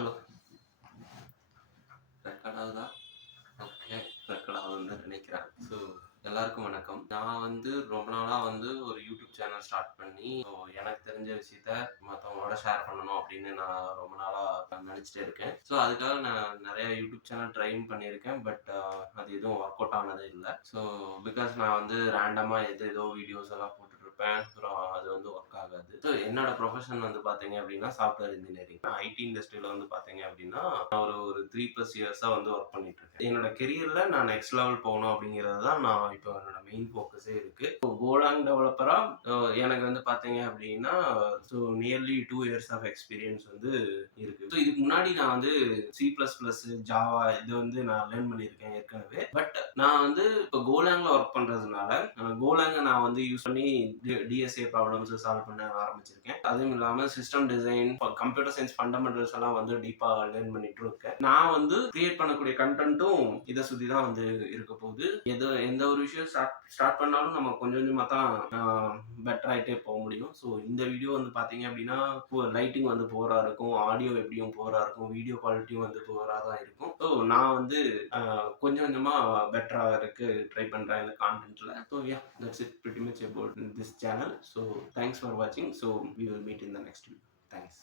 Hello. Record ஆகுதா? Okay. Record ஆகுதுன்னு நினைக்கிறேன். ஸோ எல்லாருக்கும் வணக்கம். நான் ரொம்ப நாளாக ஒரு யூடியூப் சேனல் ஸ்டார்ட் பண்ணி எனக்கு தெரிஞ்ச விஷயத்த மற்றவங்களோட ஷேர் பண்ணணும் அப்படின்னு நான் ரொம்ப நாளாக நினச்சிட்டே இருக்கேன். ஸோ அதுக்காக நான் நிறைய யூடியூப் சேனல் ட்ரையும் பண்ணியிருக்கேன். பட் அது எதுவும் ஒர்க் அவுட் ஆனதே இல்லை. ஸோ பிகாஸ் நான் ரேண்டமாக ஏதோ வீடியோஸ் எல்லாம் போட்டுட்ருப்பேன். அப்புறம் அது ஒர்க் ஆகாது. ஸோ என்னோட ப்ரொஃபஷன் பார்த்தீங்க அப்படின்னா சாஃப்ட்வேர் இன்ஜினியரிங். ஐடி இண்டஸ்ட்ரியில் பார்த்தீங்க அப்படின்னா ஒரு 3+ இயர்ஸாக ஒர்க் பண்ணிட்டு இருக்கேன். என்னோட கெரியர்ல நான் நெக்ஸ்ட் லெவல் போகணும் அப்படிங்கிறது தான் நான் இப்போ என்னோட மெயின் ஃபோக்கஸே இருக்கு. கோலாங் டெவலப்பரா எனக்கு பார்த்தீங்க அப்படின்னா so nearly 2 years of experience இருக்கு. ஸோ இதுக்கு முன்னாடி நான் C++, ஜாவா இது நான் லேர்ன் பண்ணியிருக்கேன் ஏற்கனவே. பட் நான் இப்போ கோலாங்ல ஒர்க் பண்றதுனால கோலாங்க நான் யூஸ் பண்ணி டிஎஸ்ஏ ப்ராப்ளம்ஸ் சால்வ் பண்ண ஆரம்பிச்சிருக்கேன். அதுவும் இல்லாம system design, computer science fundamentals எல்லாம் டீப்பா லேர்ன் பண்ணிட்டு இருக்கேன். நான் கிரியேட் பண்ணக்கூடிய கண்டென்ட்டும் இதை சுத்தி தான் இருக்க போகுது. எந்த ஒரு விஷயம் ஸ்டார்ட் பண்ணாலும் நம்ம கொஞ்சம் கொஞ்சமா தான் பெட்டர் ஆயிட்டே போக முடியும். ஸோ இந்த வீடியோ பாத்தீங்க அப்படின்னா லைட்டிங் போரா இருக்கும், ஆடியோ எப்படியும் போரா இருக்கும், வீடியோ குவாலிட்டியும் போரா தான் இருக்கும். ஸோ நான் கொஞ்சம் கொஞ்சமா பெட்டரா இருக்கு ட்ரை பண்றேன் இந்த கான்டென்ட்ல. So yeah, that's it pretty much about this channel. So thanks for watching. So we will meet in the next video. Thanks.